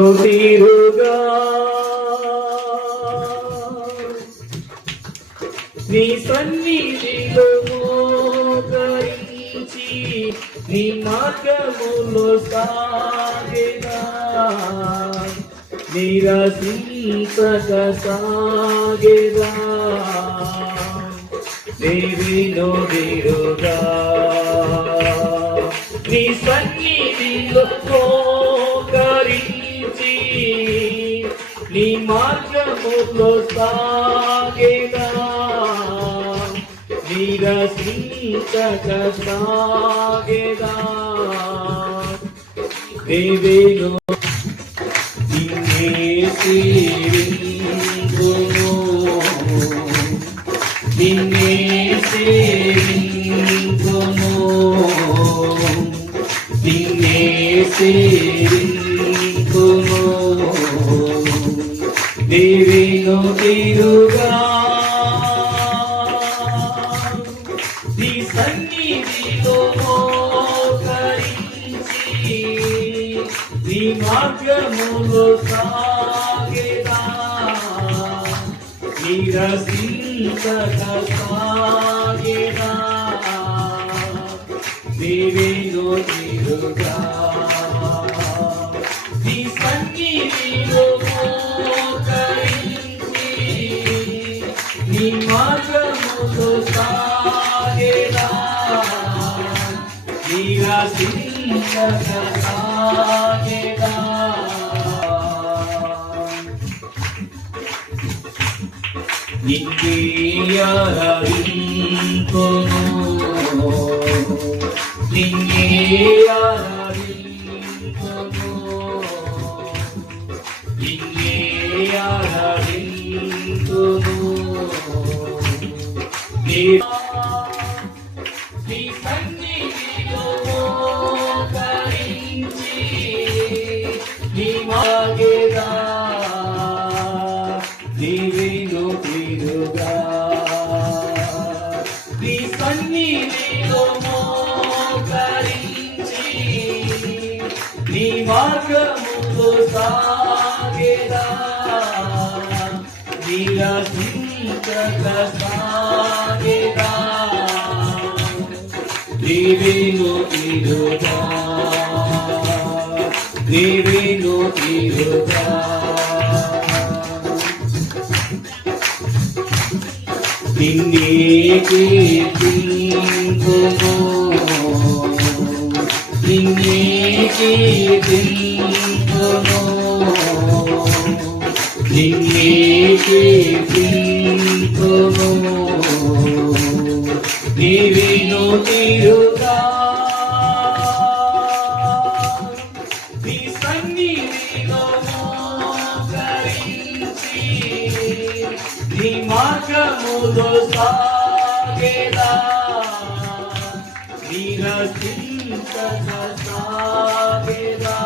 తీరుగా నీ సన్నిధిలో మోకరించి నీ మార్గములో సాగేదా నిరసించక సాగేదా దేవినోదిరుగా నీ సన్నిధిలో మోకరించి నీ మార్గములో సాగేదా నిరసించక సాగేదా దేవినో నిన్నే సేవింతును నిన్నే సేవింతును నిన్నే సేవింతును దేవిను తిరుగా నీ సన్నిధిలో మోకరించి నీ మార్గములో సాగేదా నిరసించక సాగేదా దేవిను తిరుగా నీ సన్నిధిలో మోకరించి నీ మార్గములో సాగేదా నిరసించక సాగేదా నిన్నే ఆరాధింతును నిన్నే ఆరాధింతును నిన్నే ఆరాధింతును నీ సన్నిధిలో మోకరించి నీ మాగేదా దేవిను తిరుగా నీ సన్నిధిలో మోకరించి నీ మార్గములో సాగేదా నిరసించక సాగేదా దేవిను తిరుగా దేవిను తిరుగా నిన్నే కీర్తింతును నిన్నే కీర్తింతును నిన్నే కీర్తింతును దేవిను తిరుగా నీ సన్నిధిలో మోకరించి నీ మార్గములో సాగేదా నిరసించక సాగేదా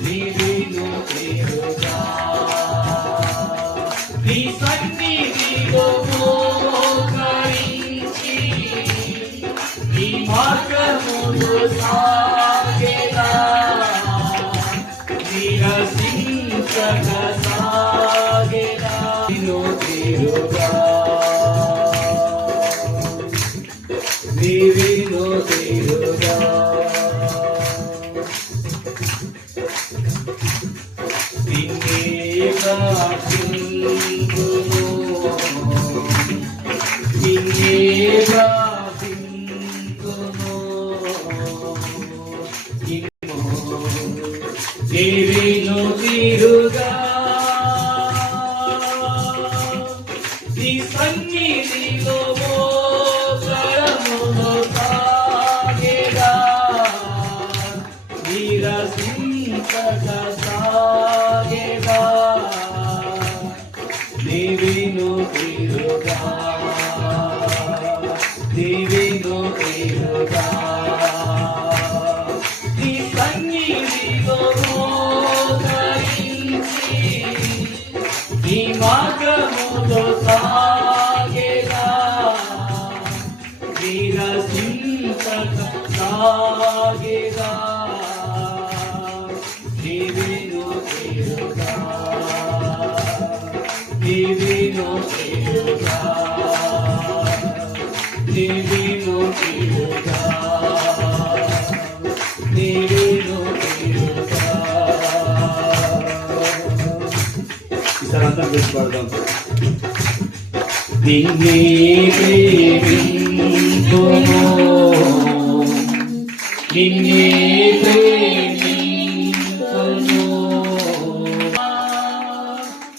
దేవిను తిరుగా నీ సన్నిధిలో మోకరించి నీ మార్గములో సాగేదా నిరసించక సాగేదా తిరుగా దేవిను తిరుగా నిన్నే ప్రార్థింతును నిన్నే ప్రార్థింతును దేవిను తిరుగా నీ సన్నిధిలో మోకరములో సాగేదా నిరసించక సాగేదా దేవిను తిరుగా దేవిను తిరుగా నీ సన్నిధిలో మోకరించి నీ మార్గములో సాగేదా నిరసించక సాగేదా కలిసి పాడదాం. నిన్నే ప్రేమింతును, నిన్నే ప్రేమింతును,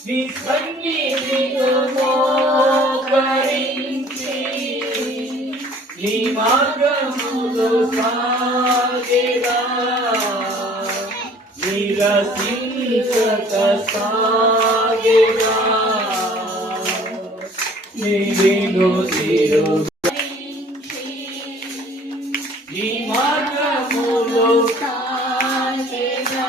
నీ సన్నిధిలో మోకరించి నీ మార్గములో సాగెదా, నిరసించక సాగెదా, నీవేను తిరుగరించి నీ మార్గములో సాగెదా,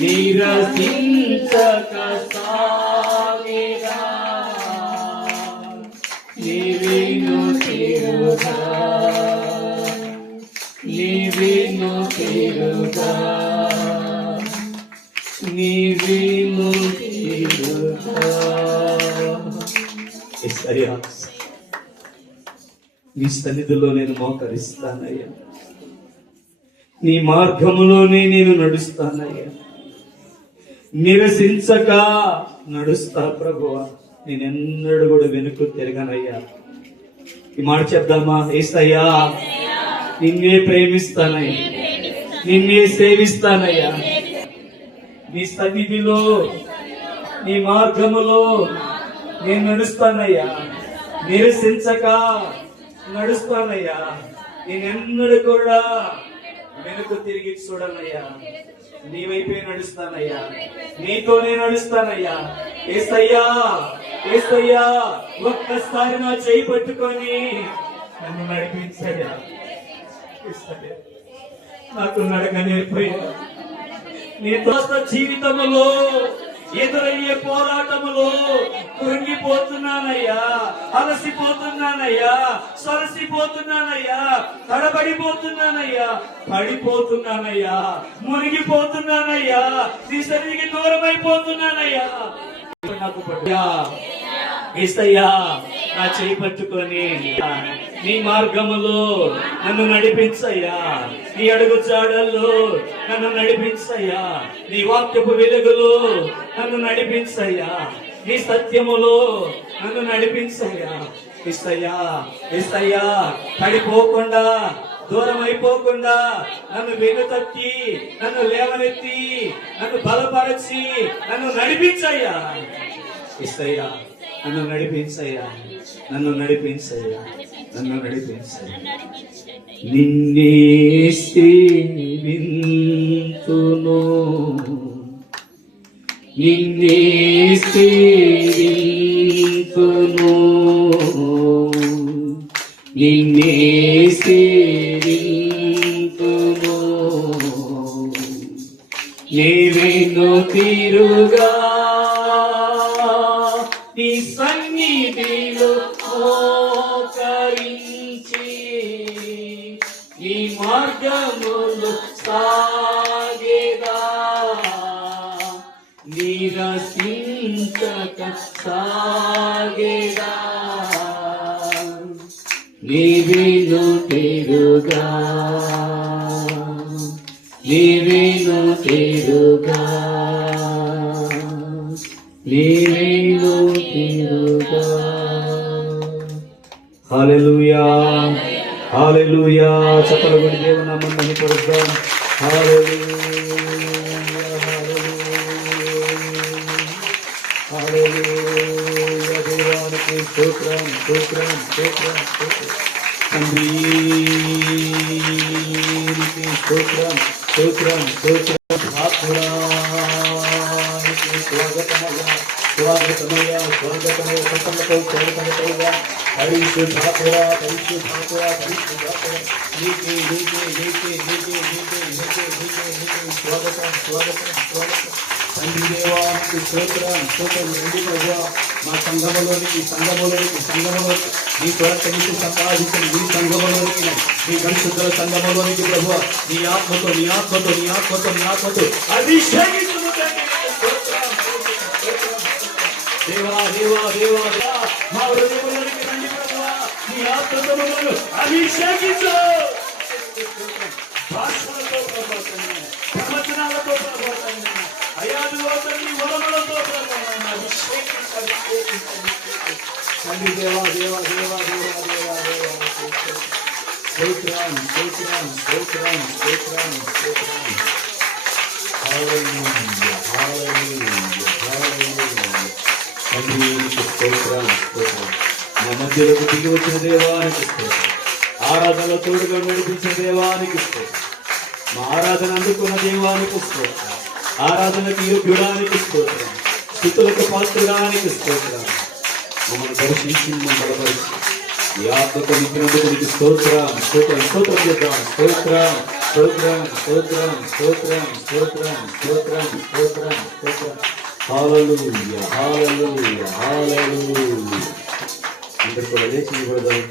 నిరసించక సాగెదా, నీవేను తిరుగా, నీవేను తిరుగా, నీవేను తిరుగా. యేసయ్యా, నీ సన్నిధిలో నేను మోకరిస్తానయ్యా, నీ మార్గములోనే నేను నడుస్తానయ్యా, నిరసించక నడుస్తా ప్రభువా, నేనెన్నడూ కూడా వెనుక తిరగనయ్యా. ఈ మాట చెప్దామా? యేసయ్యా, నిన్నే ప్రేమిస్తానయ్యా, నిన్నే సేవిస్తానయ్యా, నీ సన్నిధిలో నీ మార్గములో నేను నడుస్తానయ్యా, నిరసించక నడుస్తానయ్యా, నేనెన్నడూ కూడా వెనుక తిరిగి చూడనయ్యా, నీ వైపే నడుస్తానయ్యా, నీతోనే నడుస్తానయ్యా. యేసయ్యా, యేసయ్యా, ఒక్కసారి నా చేయి పట్టుకొని నన్ను నడిపించయ్యా. యేసయ్యా, నాకు నడక నేర్పయ్యా. నీ దోస్త జీవితములో ఎదురయ్యే పోరాటములో కృంగిపోతున్నానయ్యా, అలసిపోతున్నానయ్యా, సొలసిపోతున్నానయ్యా, తడబడిపోతున్నానయ్యా, పడిపోతున్నానయ్యా, మునిగిపోతున్నానయ్యా, నీ సన్నిధికి దూరమైపోతున్నానయ్యా. నాకు యేసయ్యా, నా చేయి పట్టుకొని నీ మార్గములో నన్ను నడిపించయ్యా, నీ అడుగు జాడల్లో నన్ను నడిపించయ్యా, నీ వాక్యపు వెలుగులో నన్ను నడిపించయ్యా, నీ సత్యములో నన్ను నడిపించయ్యా. యేసయ్యా, యేసయ్యా, పడిపోకుండా దూరం అయిపోకుండా నన్ను వెనుతట్టి నన్ను లేవనెత్తి నన్ను బలపరచి నన్ను నడిపించయ్యా. యేసయ్యా, నన్ను నడిపించయ్యా, నన్ను నడిపించయ్యా, నన్ను నడిపించయ్యా. నిన్నే సేవింతును, నిన్నే సేవింతును, నిన్నే సేవింతును, నీవేను తిరుగా, నీ సన్నిధిలో మోకరించి నీ మార్గములు సాగెదా, నిరసించక సాగెదా, నీవేను తిరుగా, నీవేను తిరుగా, నీవేను తిరుగా. హల్లెలూయా, హల్లెలూయా. చప్పట్లు కొట్టి దేవుని నామమును మహిమపరుద్దాం. హల్లెలూయా, హల్లెలూయా, దేవానికి స్తోత్రం, స్తోత్రం, స్తోత్రం, స్తోత్రం. తండ్రికి స్తోత్రం, స్తోత్రం, స్తోత్రం. ఆత్మరానికి స్వాగతమయ్యా, స్వాగతమయ్యా, స్వాగతమయ్యా. సంతముతో స్వాగతమయ్యా. పరిశుద్ధాత్మా, పరిశుద్ధాత్మా, పరిశుద్ధాత్మా, నీకే నీకే నీకే నీకే నీకే నీకే నీకే నీకే స్వాగతం, స్వాగతం, స్వాగతం. తండ్రి దేవానికి స్తోత్రం, స్తోత్రం. రండి ప్రభువా, మా సంఘములోనికి నీ స్వరక్షణకు సంపాదించిన నీ సంఘములోనికి, నీ పరిశుద్ధుల సంఘములోనికి ప్రభువా, నీ ఆత్మతో నీ ఆత్మతో నీ ఆత్మతో నీ ఆత్మతో అభిషేకించుము తండ్రి. దేవా దేవా దేవా, మా హృదయములోనికి రండి ప్రభువా, నీ ఆత్మతో మమ్మల్ని అభిషేకించు. భాషలతో ప్రభావితం, ప్రవచనాలతో ప్రభావితం, అయాదులో తండ్రి వరములతో ప్రభావితం. దేవా దేవా దేవా దేవా దేవా దేవా స్తోత్రం స్తోత్రం స్తోత్రం స్తోత్రం స్తోత్రం హల్లెలూయా హల్లెలూయా హల్లెలూయా తండ్రికి స్తోత్రం స్తోత్రం మా మధ్యలోకి దిగి వచ్చిన దేవానికి స్తోత్రం ఆరాధనలో తోడుగా నడిపించిన దేవానికి స్తోత్రం మా ఆరాధన అందుకున్న దేవానికి స్తోత్రం ఆరాధనకి యోగ్యుడానికి స్తోత్రం స్తుతులకు పాత్రుడానికి స్తోత్రం మమ్మల్ని దర్శించి మమ్మల్ని బలపరిచి ఈ ఆత్మతో నింపినందుకు నీకు స్తోత్రం స్తోత్రం స్తోత్రం చేద్దాం స్తోత్రం స్తోత్రం స్తోత్రం స్తోత్రం స్తోత్రం స్తోత్రం స్తోత్రం స్తోత్రం హల్లెలూయా హల్లెలూయా హల్లెలూయా అందరూ కూడా లేచి నిలబడదాం.